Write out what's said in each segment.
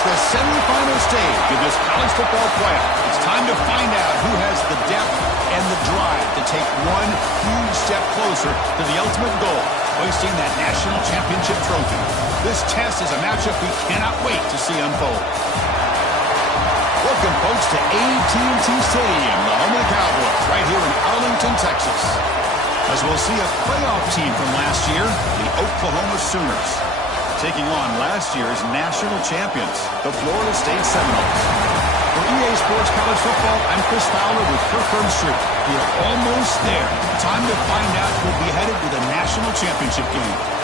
It's the semifinal stage of this college football playoff. It's time to find out who has the depth and the drive to take one huge step closer to the ultimate goal, hoisting that national championship trophy. This test is a matchup we cannot wait to see unfold. Welcome, folks, to AT&T Stadium, the home of the Cowboys, right here in Arlington, Texas. As we'll see a playoff team from last year, the Oklahoma Sooners, taking on last year's national champions, the Florida State Seminoles. For EA Sports College Football, I'm Chris Fowler with Kirkland Street. We are almost there. Time to find out who will be headed to the national championship game.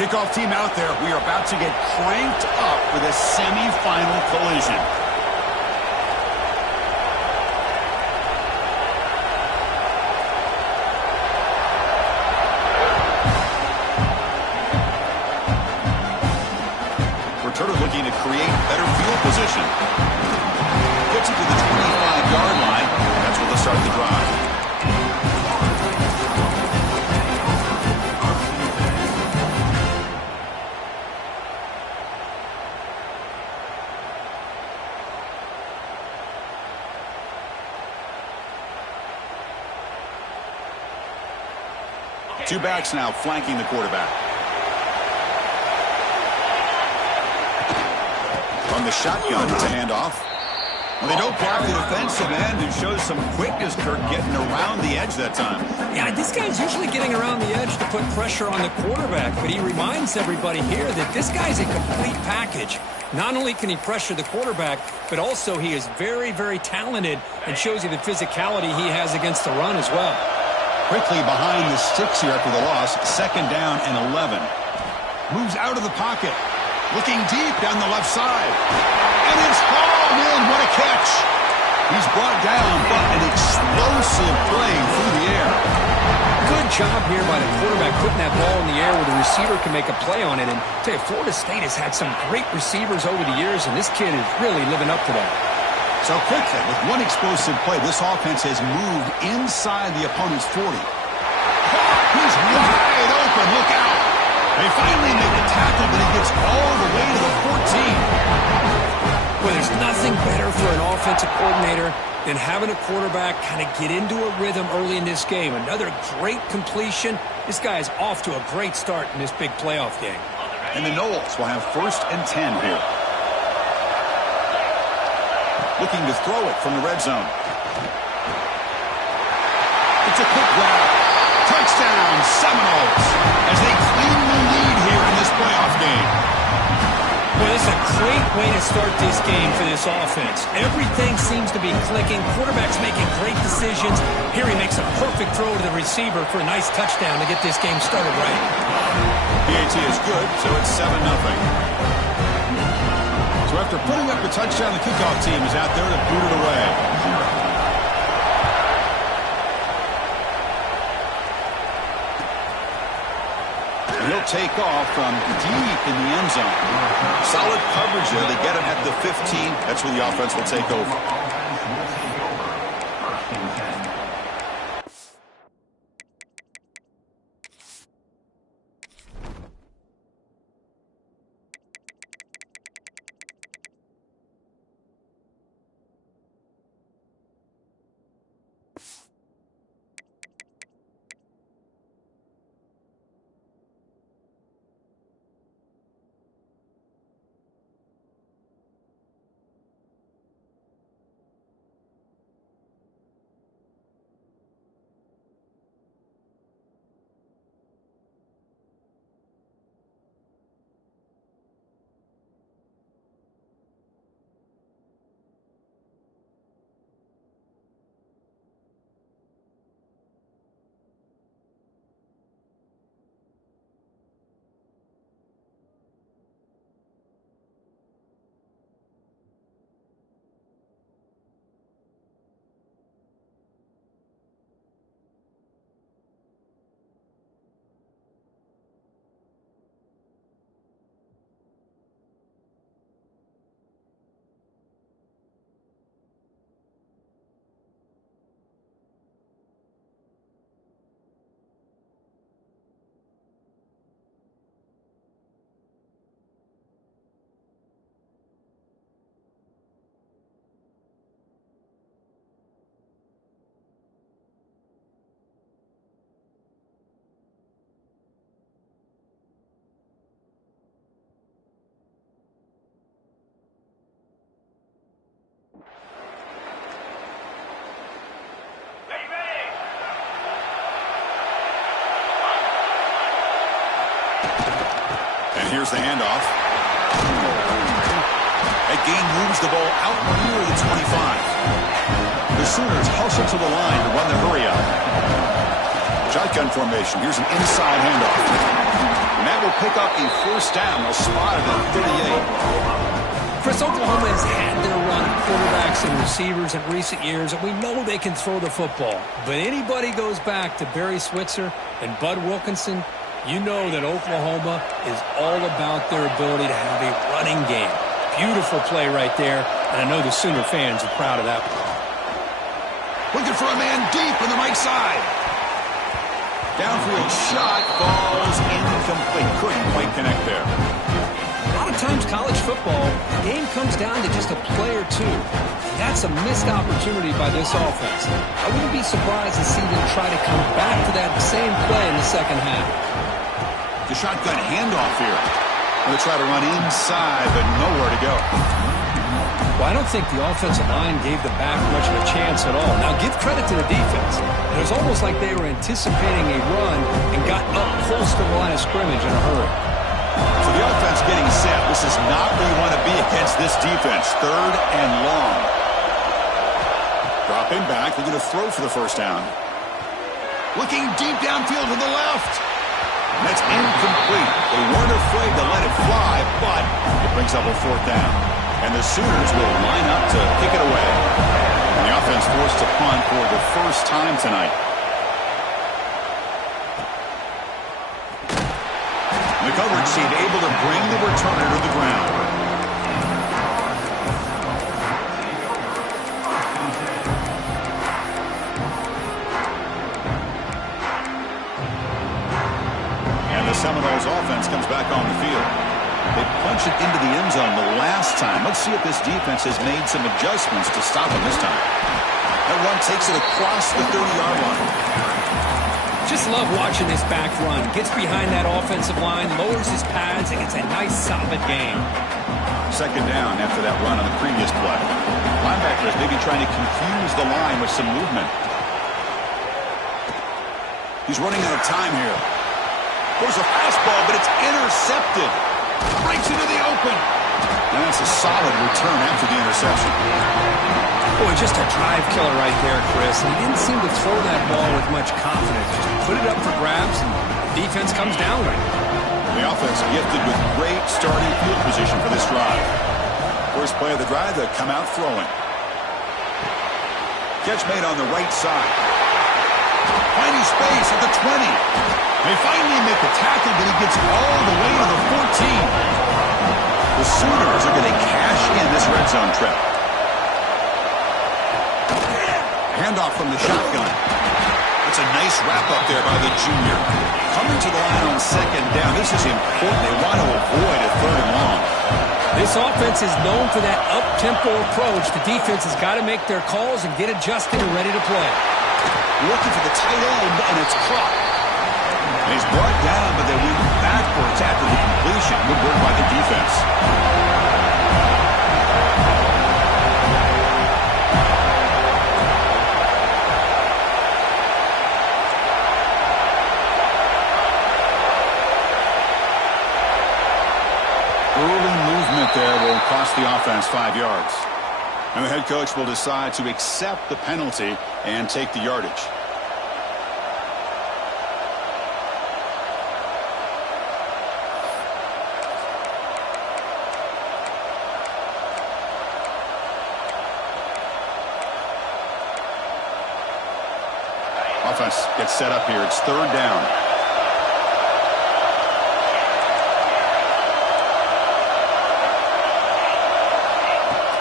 Kickoff team out there. We are about to get cranked up for the semifinal collision. Returner looking to create better field position. Gets it to the 25-yard line. That's where they'll start the drive. Two backs now flanking the quarterback. From the shotgun, it's a handoff. Well, they don't block the defensive end and shows some quickness, Kirk, getting around the edge that time. Yeah, this guy's usually getting around the edge to put pressure on the quarterback, but he reminds everybody here that this guy's a complete package. Not only can he pressure the quarterback, but also he is very, very talented and shows you the physicality he has against the run as well. Quickly behind the sticks here after the loss. 2nd down and 11. Moves out of the pocket. Looking deep down the left side. And it's hauled in. What a catch. He's brought down, but an explosive play through the air. Good job here by the quarterback putting that ball in the air where the receiver can make a play on it. And I tell you, Florida State has had some great receivers over the years, and this kid is really living up to that. So quickly, with one explosive play, this offense has moved inside the opponent's 40. He's wide open. Look out. They finally make the tackle, but he gets all the way to the 14. Well, there's nothing better for an offensive coordinator than having a quarterback kind of get into a rhythm early in this game. Another great completion. This guy is off to a great start in this big playoff game. And the Noles will have 1st and 10 here. Looking to throw it from the red zone. It's a quick grab. Touchdown, Seminoles, as they claim the lead here in this playoff game. Well, this is a great way to start this game for this offense. Everything seems to be clicking. Quarterback's making great decisions. Here he makes a perfect throw to the receiver for a nice touchdown to get this game started right. PAT is good, so it's 7-0. So after putting up the touchdown, the kickoff team is out there to boot it away. And he'll take off from deep in the end zone. Solid coverage there. They get him at the 15. That's where the offense will take over. Here's the handoff. That gain moves the ball out near the 25. The Sooners hustle to the line to run the hurry up. Shotgun formation. Here's an inside handoff. And that will pick up a first down. They'll spot it at 38. Chris, Oklahoma has had their run of quarterbacks and receivers in recent years, and we know they can throw the football. But anybody goes back to Barry Switzer and Bud Wilkinson, you know that Oklahoma is all about their ability to have a running game. Beautiful play right there, and I know the Sooner fans are proud of that. Looking for a man deep on the right side. Downfield shot falls incomplete. Couldn't quite connect there. A lot of times college football, the game comes down to just a play or two. That's a missed opportunity by this offense. I wouldn't be surprised to see them try to come back to that same play in the second half. The shotgun handoff here. They'll try to run inside, but nowhere to go. Well, I don't think the offensive line gave the back much of a chance at all. Now, give credit to the defense. It was almost like they were anticipating a run and got up close to the line of scrimmage in a hurry. So the offense getting set. This is not where you want to be against this defense. 3rd and long. Dropping back. They're going to throw for the first down. Looking deep downfield to the left. And that's incomplete. They weren't afraid to let it fly, but it brings up a 4th down. And the Sooners will line up to kick it away. And the offense forced to punt for the first time tonight. The coverage team able to bring the returner to the ground. And the Seminoles offense comes back on the field. They punched it into the end zone the last time. Let's see if this defense has made some adjustments to stop them this time. That run takes it across the 30-yard line. Just love watching this back run. Gets behind that offensive line, lowers his pads, and gets a nice, solid gain. 2nd down after that run on the previous play. Linebackers maybe trying to confuse the line with some movement. He's running out of time here. There's a fastball, but it's intercepted. Breaks into the open. And that's a solid return after the interception. Boy, just a drive killer right there, Chris. And he didn't seem to throw that ball with much confidence. Just put it up for grabs, and the defense comes down with it. The offense gifted with great starting field position for this drive. First play of the drive, they come out throwing. Catch made on the right side. Finding space at the 20. They finally make the tackle, but he gets all the way to the 14. The Sooners are going to cash in this red zone trip. Handoff from the shotgun. That's a nice wrap-up there by the junior. Coming to the line on 2nd down. This is important. They want to avoid a 3rd and long. This offense is known for that up-tempo approach. The defense has got to make their calls and get adjusted and ready to play. Looking for the tight end, and it's caught. And he's brought down, but they went backwards after the completion. Good work by the defense. Early movement there will cost the offense 5 yards. And the head coach will decide to accept the penalty and take the yardage. Offense gets set up here. It's 3rd down.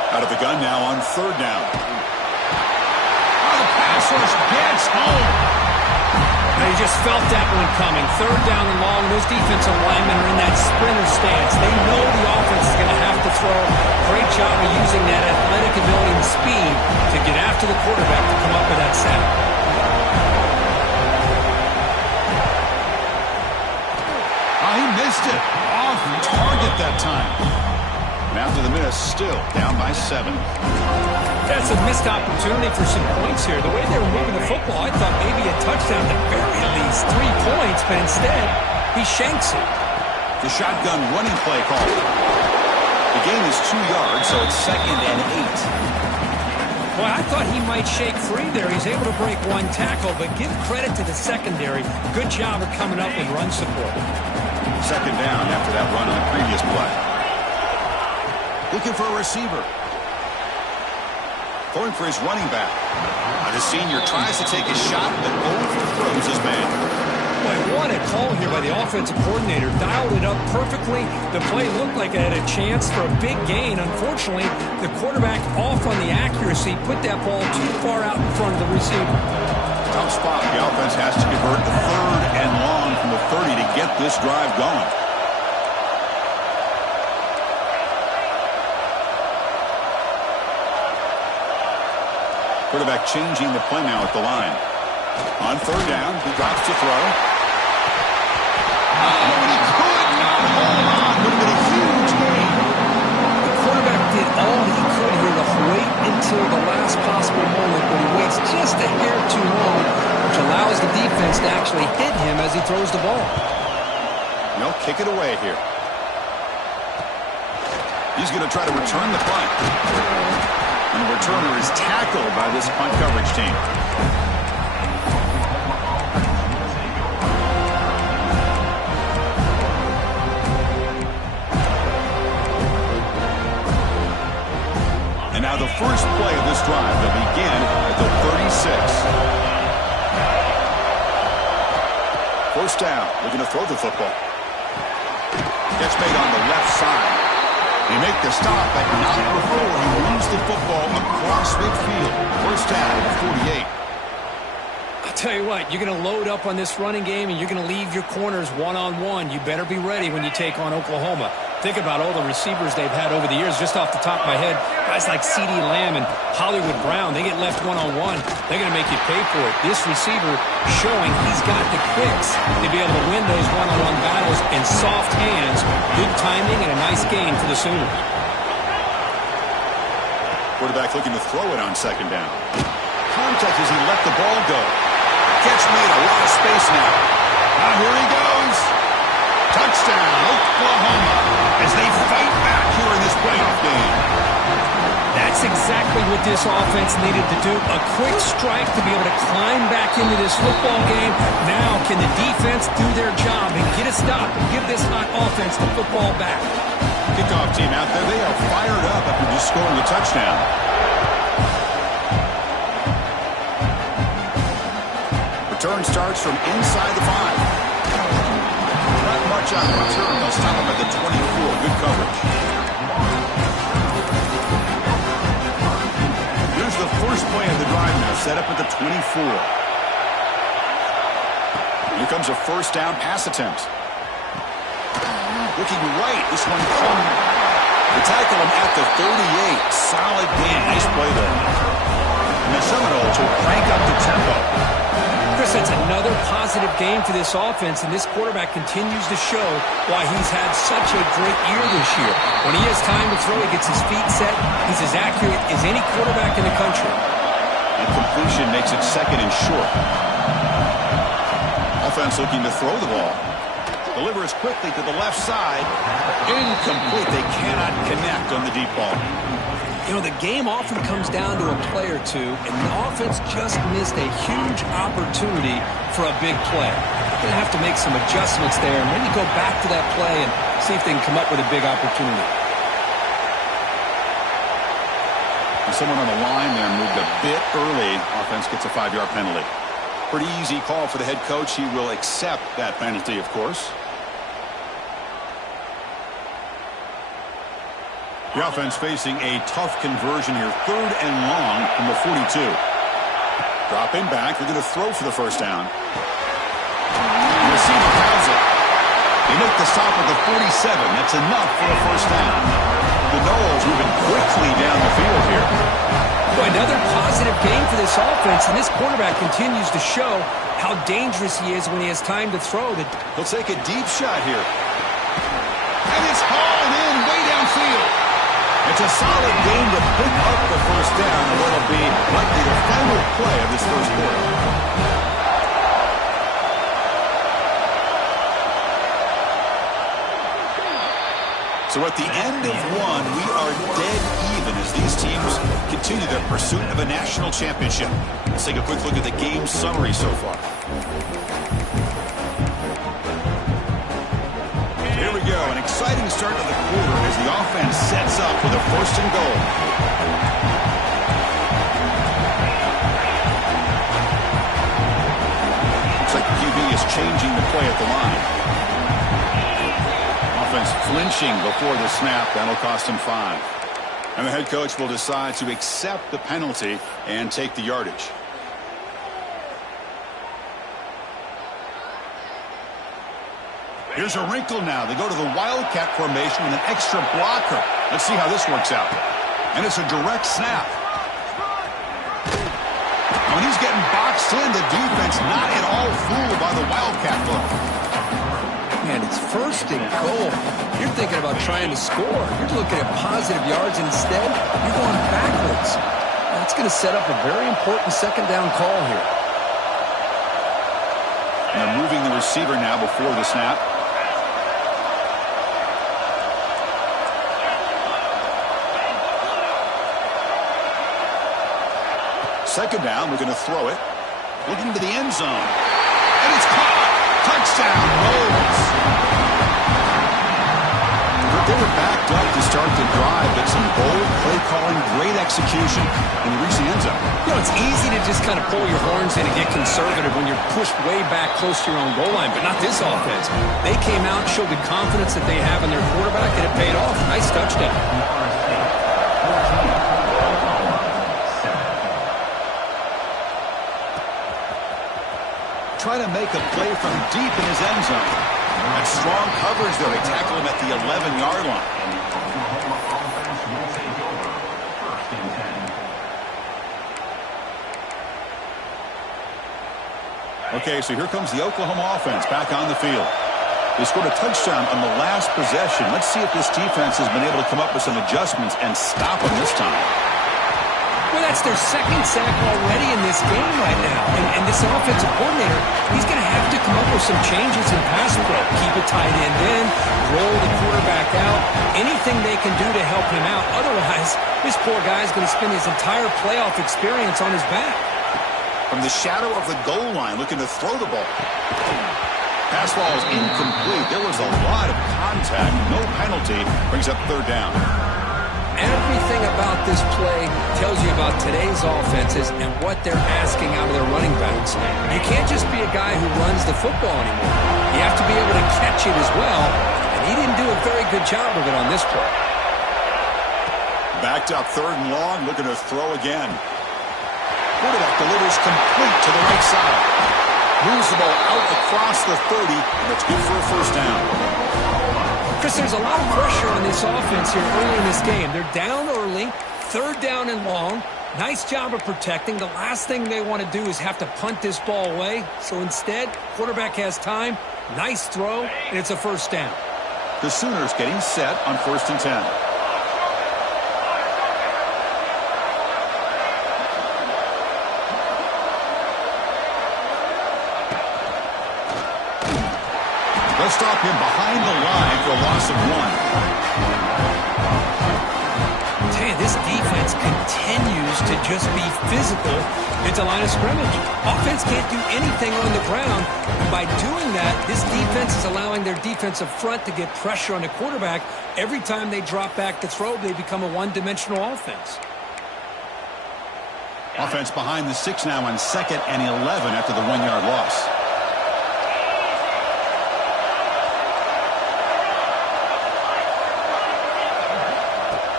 Out of the gun now on 3rd down. Oh, the pass rush gets home. Now you just felt that one coming. 3rd down and long. Those defensive linemen are in that sprinter stance. They know the offense is going to have to throw. Great job of using that athletic ability and speed to get after the quarterback to come up with that sack. Oh, he missed it. Off target that time. And after the miss, still down by 7. That's a missed opportunity for some points here. The way they were moving the football, I thought maybe a touchdown, at the very least 3 points, but instead, he shanks it. The shotgun running play call. The gain is 2 yards, so it's 2nd and 8. Well, I thought he might shake free there. He's able to break one tackle, but give credit to the secondary. Good job of coming up with run support. 2nd down after that run on the previous play. Looking for a receiver. Going for his running back. The senior tries to take a shot, but overthrows his man. Boy, what a call here by the offensive coordinator. Dialed it up perfectly. The play looked like it had a chance for a big gain. Unfortunately, the quarterback off on the accuracy, put that ball too far out in front of the receiver. Tough spot. The offense has to convert the 3rd and long from the 30 to get this drive going. Quarterback changing the play now at the line. On 3rd down, he drops to throw. Oh, and he could not hold on. Would have been a huge gain. The quarterback did all he could here to wait until the last possible moment, but he waits just a hair too long, which allows the defense to actually hit him as he throws the ball. They'll kick it away here. He's going to try to return the punt. And the returner is tackled by this punt coverage team. And now the first play of this drive will begin at the 36. 1st down. Looking to throw the football. Gets made on the left side. They make the stop, but not before he moves the football across midfield. 1st down at the 48. I'll tell you what, you're going to load up on this running game, and you're going to leave your corners one-on-one. You better be ready when you take on Oklahoma. Think about all the receivers they've had over the years. Just off the top of my head, guys like CeeDee Lamb and Hollywood Brown, they get left one-on-one. They're going to make you pay for it. This receiver showing he's got the quicks to be able to win those one-on-one battles in soft hands. Good timing and a nice gain for the Sooners. Quarterback looking to throw it on 2nd down. Contact as he let the ball go. Catch made, a lot of space now. Now here he goes. Touchdown, Oklahoma, as they fight back here in this playoff game. That's exactly what this offense needed to do. A quick strike to be able to climb back into this football game. Now can the defense do their job and get a stop and give this hot offense the football back? Kickoff team out there, they are fired up after just scoring a touchdown. Return starts from inside the 5. Not much on the return. They'll stop him at the 24. Good coverage. Here's the first play of the drive now, set up at the 24. Here comes a 1st down pass attempt. Looking right. This one come. They tackle him at the 38. Solid gain. Nice play there. And the Seminoles will crank up the tempo. Chris, that's another positive game for this offense, and this quarterback continues to show why he's had such a great year this year. When he has time to throw, he gets his feet set. He's as accurate as any quarterback in the country. And completion makes it 2nd and short. Offense looking to throw the ball. Delivers quickly to the left side. Incomplete. They cannot connect on the deep ball. You know, the game often comes down to a play or two, and the offense just missed a huge opportunity for a big play. They're going to have to make some adjustments there and maybe go back to that play and see if they can come up with a big opportunity. And someone on the line there moved a bit early. Offense gets a 5-yard penalty. Pretty easy call for the head coach. He will accept that penalty, of course. The offense facing a tough conversion here. 3rd and long from the 42. Dropping back. They're going to throw for the 1st down. The receiver has it. They make the stop at the 47. That's enough for a 1st down. The Noles moving quickly down the field here. Boy, another positive game for this offense, and this quarterback continues to show how dangerous he is when he has time to throw. He'll take a deep shot here. And it's hauled in way downfield. It's a solid game to pick up the 1st down, and what'll be likely the final play of this 1st quarter. So at the end of one, we are dead even as these teams continue their pursuit of a national championship. Let's take a quick look at the game summary so far. Here we go, an exciting start to the quarter as the offense sets up with a 1st and goal. Looks like the QB is changing the play at the line. Offense flinching before the snap. That'll cost him 5. And the head coach will decide to accept the penalty and take the yardage. Here's a wrinkle now. They go to the Wildcat formation with an extra blocker. Let's see how this works out. And it's a direct snap. When he's getting boxed in, the defense not at all fooled by the Wildcat look. Man, it's 1st and goal. You're thinking about trying to score. You're looking at positive yards, and instead, you're going backwards. That's going to set up a very important 2nd down call here. And they're moving the receiver now before the snap. Second down, we're going to throw it. Looking to the end zone. And it's caught. Touchdown, Rolls. They were backed up to start the drive, but some bold play calling, great execution, and they reached the end zone. You know, it's easy to just kind of pull your horns in and get conservative when you're pushed way back close to your own goal line, but not this offense. They came out, showed the confidence that they have in their quarterback, and it paid off. Nice touchdown. Trying to make a play from deep in his end zone. And strong coverage there. They tackle him at the 11-yard line. Okay, so here comes the Oklahoma offense back on the field. They scored a touchdown on the last possession. Let's see if this defense has been able to come up with some adjustments and stop them this time. Well, that's their 2nd sack already in this game right now. And this offensive coordinator, he's going to have to come up with some changes in pass pro. Keep a tight end in, roll the quarterback out, anything they can do to help him out. Otherwise, this poor guy is going to spend his entire playoff experience on his back. From the shadow of the goal line, looking to throw the ball. Pass ball is incomplete. There was a lot of contact. No penalty. Brings up 3rd down. Everything about this play tells you about today's offenses and what they're asking out of their running backs. You can't just be a guy who runs the football anymore. You have to be able to catch it as well, and he didn't do a very good job of it on this play. Backed up 3rd and long, looking to throw again. Quarterback delivers complete to the right side. Moves the ball out across the 30, and it's good for a 1st down. Chris, there's a lot of pressure on this offense here early in this game. They're down early, 3rd down and long. Nice job of protecting. The last thing they want to do is have to punt this ball away. So instead, quarterback has time, nice throw, and it's a 1st down. The Sooners getting set on 1st and 10. They'll stop him behind the line for a loss of 1. Tell you, this defense continues to just be physical at the line of scrimmage. Offense can't do anything on the ground. And by doing that, this defense is allowing their defensive front to get pressure on the quarterback. Every time they drop back to throw, they become a one-dimensional offense. Offense behind the 6 now on 2nd and 11 after the 1-yard loss.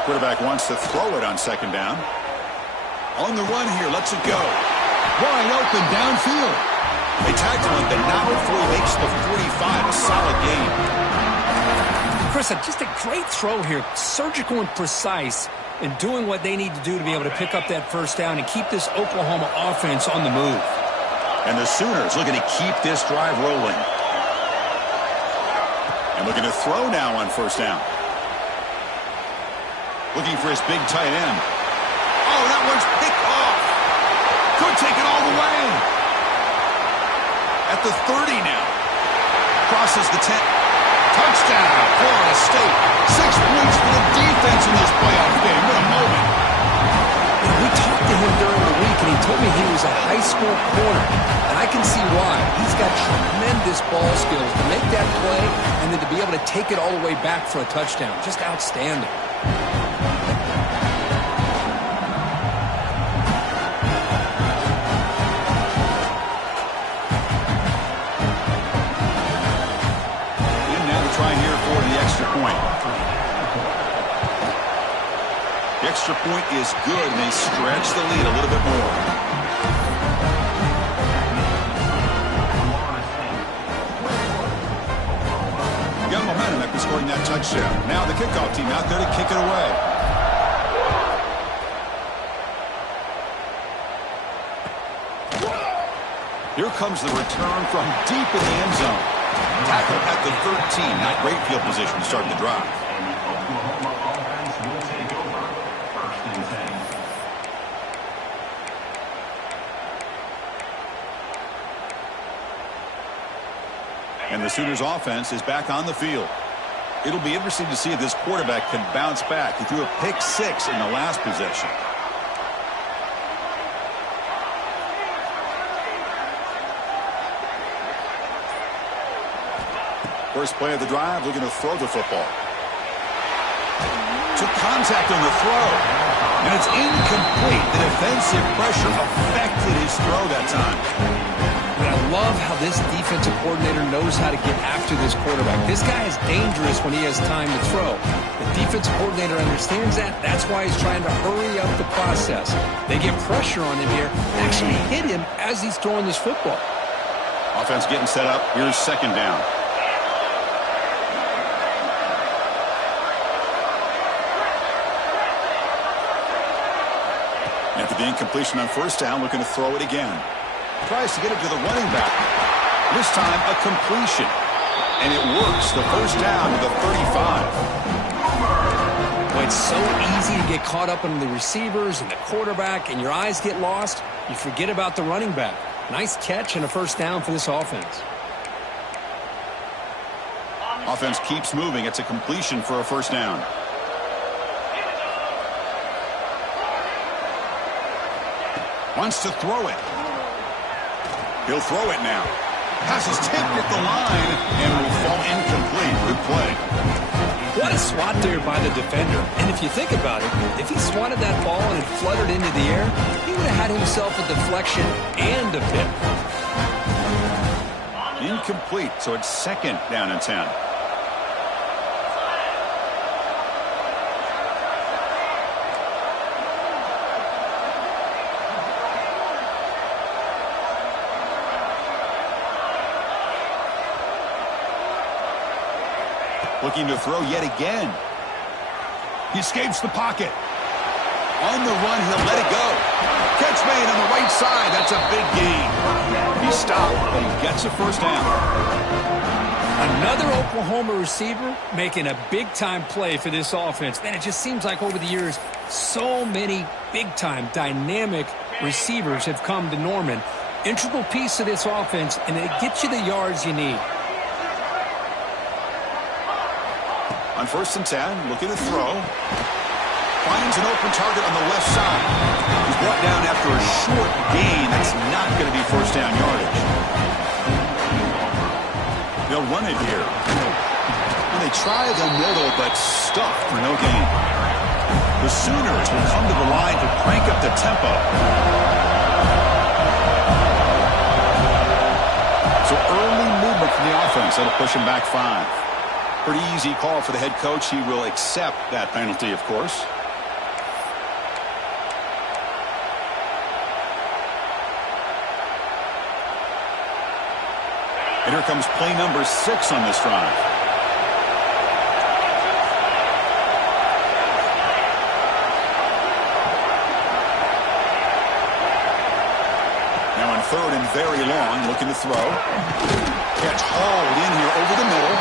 Quarterback wants to throw it on 2nd down. On the run here, lets it go. Wide open downfield. They tackle him, but not before he makes the 45. A solid game. Chris, just a great throw here. Surgical and precise in doing what they need to do to be able to pick up that 1st down and keep this Oklahoma offense on the move. And the Sooners looking to keep this drive rolling. And looking to throw now on 1st down. Looking for his big tight end. Oh, that one's picked off. Could take it all the way. At the 30 now. Crosses the 10. Touchdown, Florida State. 6 points for the defense in this playoff game. What a moment. We talked to him during the week, and he told me he was a high school corner. And I can see why. He's got tremendous ball skills to make that play and then to be able to take it all the way back for a touchdown. Just outstanding. And now to try here for the extra point. The extra point is good, and they stretch the lead a little bit more. Got momentum after scoring that touchdown. Now the kickoff team out there to kick it away. Here comes the return from deep in the end zone. Tackled at the 13. Not great field position to start the drive. And the Sooners offense is back on the field. It'll be interesting to see if this quarterback can bounce back. He threw a pick 6 in the last possession. First play of the drive, looking to throw the football. Took contact on the throw. And it's incomplete. The defensive pressure affected his throw that time. And I love how this defensive coordinator knows how to get after this quarterback. This guy is dangerous when he has time to throw. The defensive coordinator understands that. That's why he's trying to hurry up the process. They get pressure on him here, actually hit him as he's throwing this football. Offense getting set up. Here's second down. After the incompletion on first down, looking to throw it again. Tries to get it to the running back. This time, a completion. And it works. The first down to the 35. Well, it's so easy to get caught up on the receivers and the quarterback, and your eyes get lost. You forget about the running back. Nice catch and a first down for this offense. Offense keeps moving. It's a completion for a first down. Wants to throw it. He'll throw it now. Pass is tipped at the line and will fall incomplete. Good play. What a swat there by the defender. And if you think about it, if he swatted that ball and it fluttered into the air, he would have had himself a deflection and a pick. Incomplete, so it's second down and 10. Looking to throw yet again. He escapes the pocket. On the run, he'll let it go. Catch made on the right side. That's a big gain. He stopped, but he gets a first down. Another Oklahoma receiver making a big-time play for this offense. Man, it just seems like over the years, so many big-time, dynamic receivers have come to Norman. Integral piece of this offense, and it gets you the yards you need. On first and 10, looking to throw. Finds an open target on the left side. He's brought down after a short gain. That's not going to be first down yardage. They'll run it here. And they try the middle, but stuffed for no gain. The Sooners will come to the line to crank up the tempo. So early movement from the offense. That'll push him back 5. Pretty easy call for the head coach. He will accept that penalty, of course. And here comes play number 6 on this drive. Now on third and very long, looking to throw. Catch hauled in here over the middle.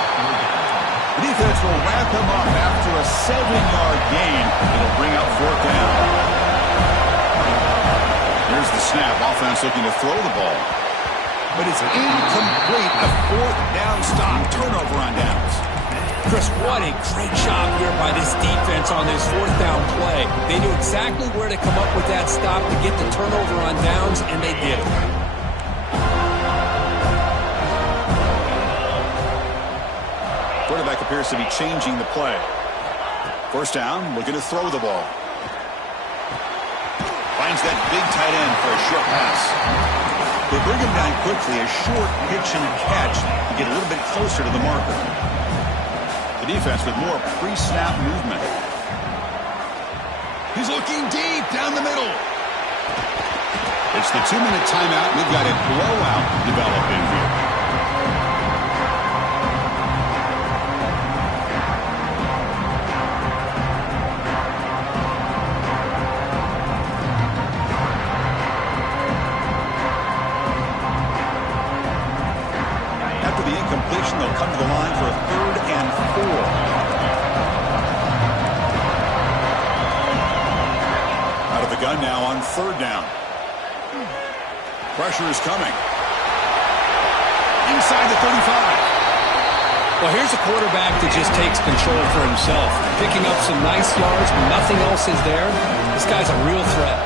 The defense will wrap him up after a 7-yard gain. It'll bring up fourth down. Here's the snap. Offense looking to throw the ball. But it's incomplete. A fourth down stop. Turnover on downs. Chris, what a great job here by this defense on this fourth down play. They knew exactly where to come up with that stop to get the turnover on downs, and they did it. Quarterback appears to be changing the play. First down, looking to throw the ball. Finds that big tight end for a short pass. They bring him down quickly, a short pitch and catch to get a little bit closer to the marker. The defense with more pre-snap movement. He's looking deep down the middle. It's the 2-minute timeout. We've got a blowout developing here. After the incompletion, they'll come to the line for a 3rd and 4. Out of the gun now on 3rd down. Pressure is coming. Inside the 35. Well, here's a quarterback that just takes control for himself. Picking up some nice yards when nothing else is there. This guy's a real threat.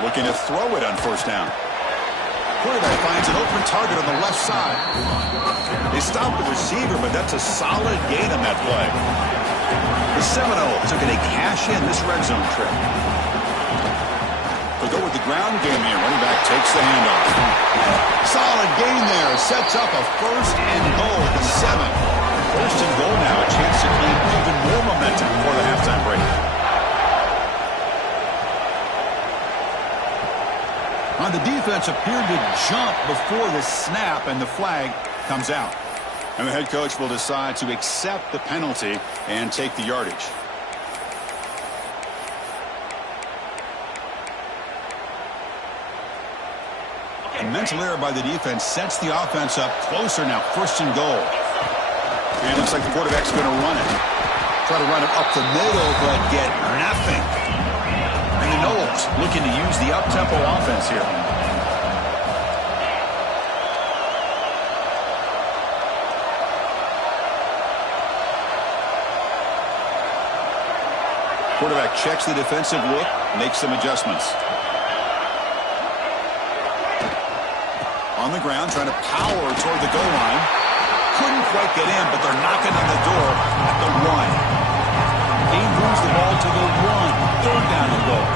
Looking to throw it on 1st down. Quarterback finds an open target on the left side. They stop the receiver, but that's a solid gain on that play. The Seminoles are going to cash in this red zone trip. They'll go with the ground game here. Running back takes the handoff. Solid gain there. Sets up a 1st and goal at the 7. 1st and goal now. A chance to claim even more momentum before the halftime break. The defense appeared to jump before the snap, and the flag comes out. And the head coach will decide to accept the penalty and take the yardage. A mental error by the defense sets the offense up closer now. 1st and goal. And it looks like the quarterback's going to run it. Try to run it up the middle, but get nothing. And the Noles looking to use the up-tempo offense here. Quarterback checks the defensive look, makes some adjustments. On the ground, trying to power toward the goal line. Couldn't quite get in, but they're knocking on the door at the 1. He moves the ball to the 1. 3rd down and goal.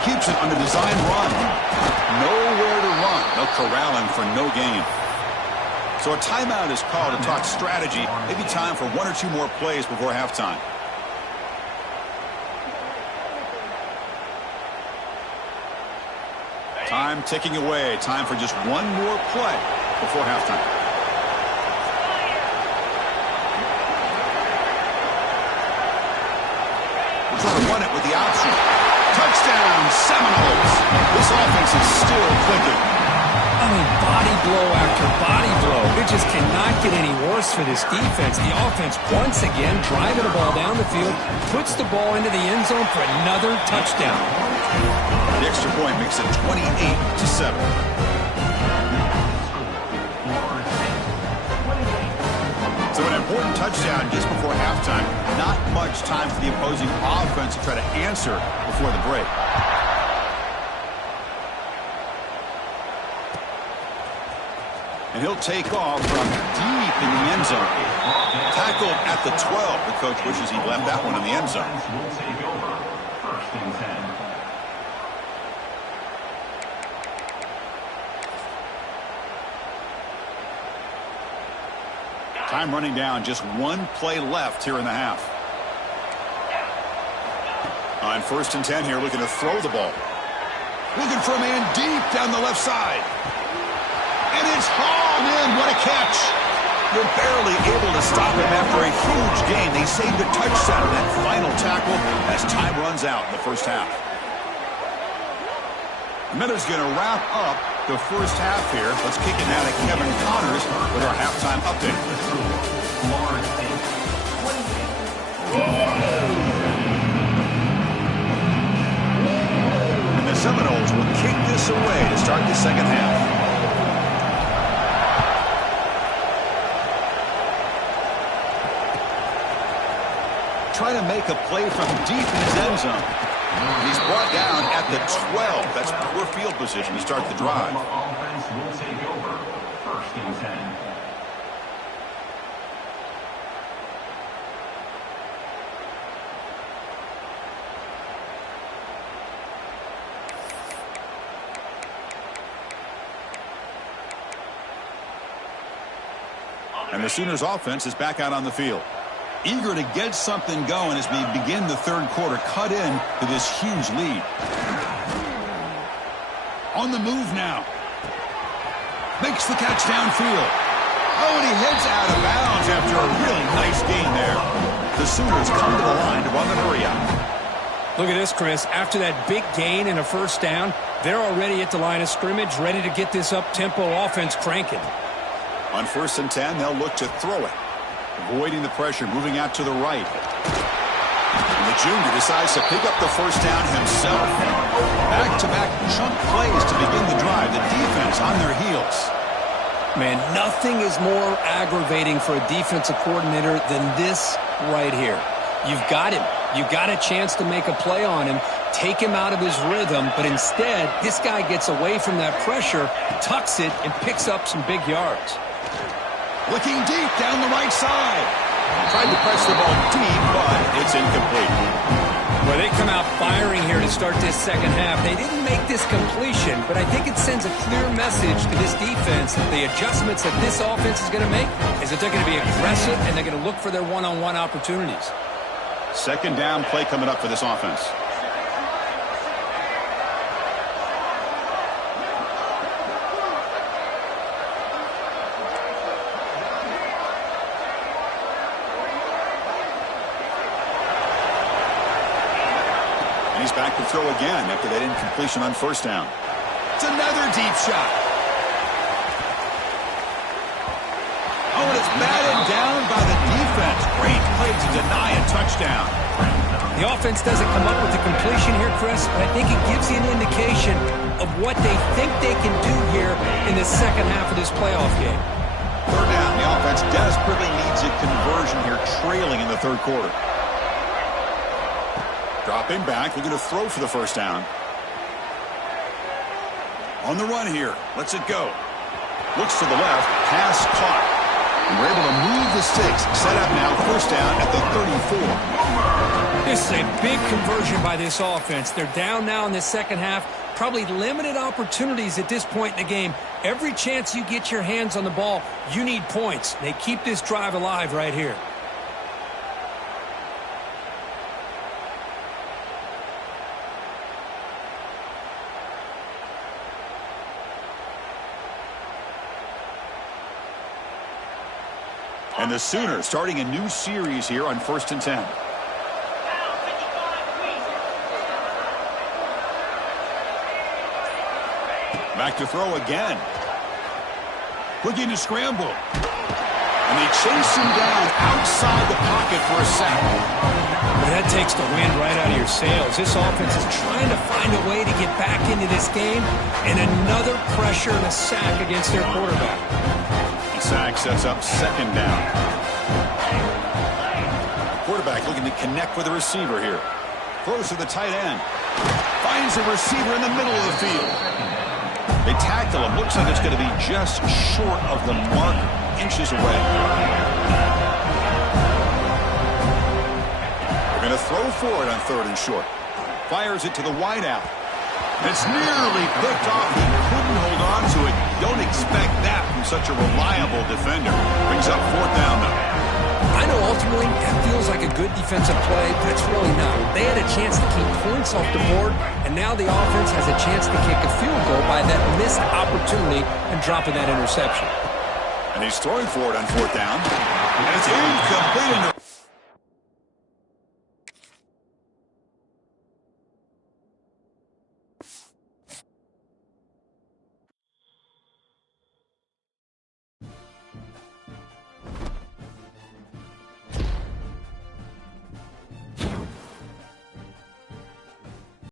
Keeps it on the design run. Nowhere to run. They'll corral him for no gain. So a timeout is called to talk strategy. Maybe time for 1 or 2 more plays before halftime. Time ticking away. Time for just 1 more play before halftime. We're trying to run it with the option. Touchdown, Seminoles. This offense is still clicking. I mean, body blow after body blow. It just cannot get any worse for this defense. The offense, once again, driving the ball down the field, puts the ball into the end zone for another touchdown. The extra point makes it 28-7. So an important touchdown just before halftime. Not much time for the opposing offense to try to answer before the break. And he'll take off from deep in the end zone. Tackled at the 12. The coach wishes he'd left that one in the end zone. Time running down, just 1 play left here in the half. On 1st and 10 here, looking to throw the ball. Looking for a man deep down the left side. And it's hauled in. What a catch. They're barely able to stop him after a huge gain. They saved a touchdown in that final tackle as time runs out in the first half. Miller's going to wrap up the first half here. Let's kick it now to Kevin Connors with our halftime update. And the Seminoles will kick this away to start the second half. Trying to make a play from deep in his end zone. He's brought down at the 12. That's poor field position to start the drive. Offense will take over. First and 10. And the Sooners offense is back out on the field. Eager to get something going as we begin the third quarter, cut in to this huge lead. On the move now. Makes the catch downfield. Oh, and he heads out of bounds after a really nice gain there. The Sooners come to the line to run the hurry out. Look at this, Chris. After that big gain and a first down, they're already at the line of scrimmage, ready to get this up-tempo offense cranking. On 1st and 10, they'll look to throw it. Avoiding the pressure, moving out to the right. And the junior decides to pick up the first down himself. Back-to-back chunk plays to begin the drive. The defense on their heels. Man, nothing is more aggravating for a defensive coordinator than this right here. You've got him. You've got a chance to make a play on him, take him out of his rhythm, but instead, this guy gets away from that pressure, tucks it, and picks up some big yards. Looking deep down the right side. Tried to press the ball deep, but it's incomplete. Well, they come out firing here to start this second half. They didn't make this completion, but I think it sends a clear message to this defense that the adjustments that this offense is going to make is that they're going to be aggressive and they're going to look for their one-on-one opportunities. Second down play coming up for this offense. He's back to throw again after that incompletion on first down. It's another deep shot. Oh, and it's batted down by the defense. Great play to deny a touchdown. The offense doesn't come up with the completion here, Chris, but I think it gives you an indication of what they think they can do here in the second half of this playoff game. Third down. The offense desperately needs a conversion here, trailing in the third quarter. Dropping back, looking to throw for the first down. On the run here, lets it go. Looks to the left, pass caught. And we're able to move the sticks. Set up now, first down at the 34. This is a big conversion by this offense. They're down now in the second half. Probably limited opportunities at this point in the game. Every chance you get your hands on the ball, you need points. They keep this drive alive right here. And the Sooners starting a new series here on 1st and 10. Back to throw again. Looking to scramble. And they chase him down outside the pocket for a sack. Well, that takes the wind right out of your sails. This offense is trying to find a way to get back into this game. And another pressure and a sack against their quarterback. Sack sets up second down. Quarterback looking to connect with a receiver here. Throws to the tight end. Finds a receiver in the middle of the field. They tackle him. Looks like it's going to be just short of the mark, inches away. They're going to throw for it on 3rd and short. Fires it to the wideout. It's nearly picked off. He couldn't hold on to it. Don't expect that from such a reliable defender. Brings up 4th down, though. I know ultimately that feels like a good defensive play, but it's really not. They had a chance to keep points off the board, and now the offense has a chance to kick a field goal by that missed opportunity and dropping that interception. And he's throwing for it on 4th down. And it's incomplete.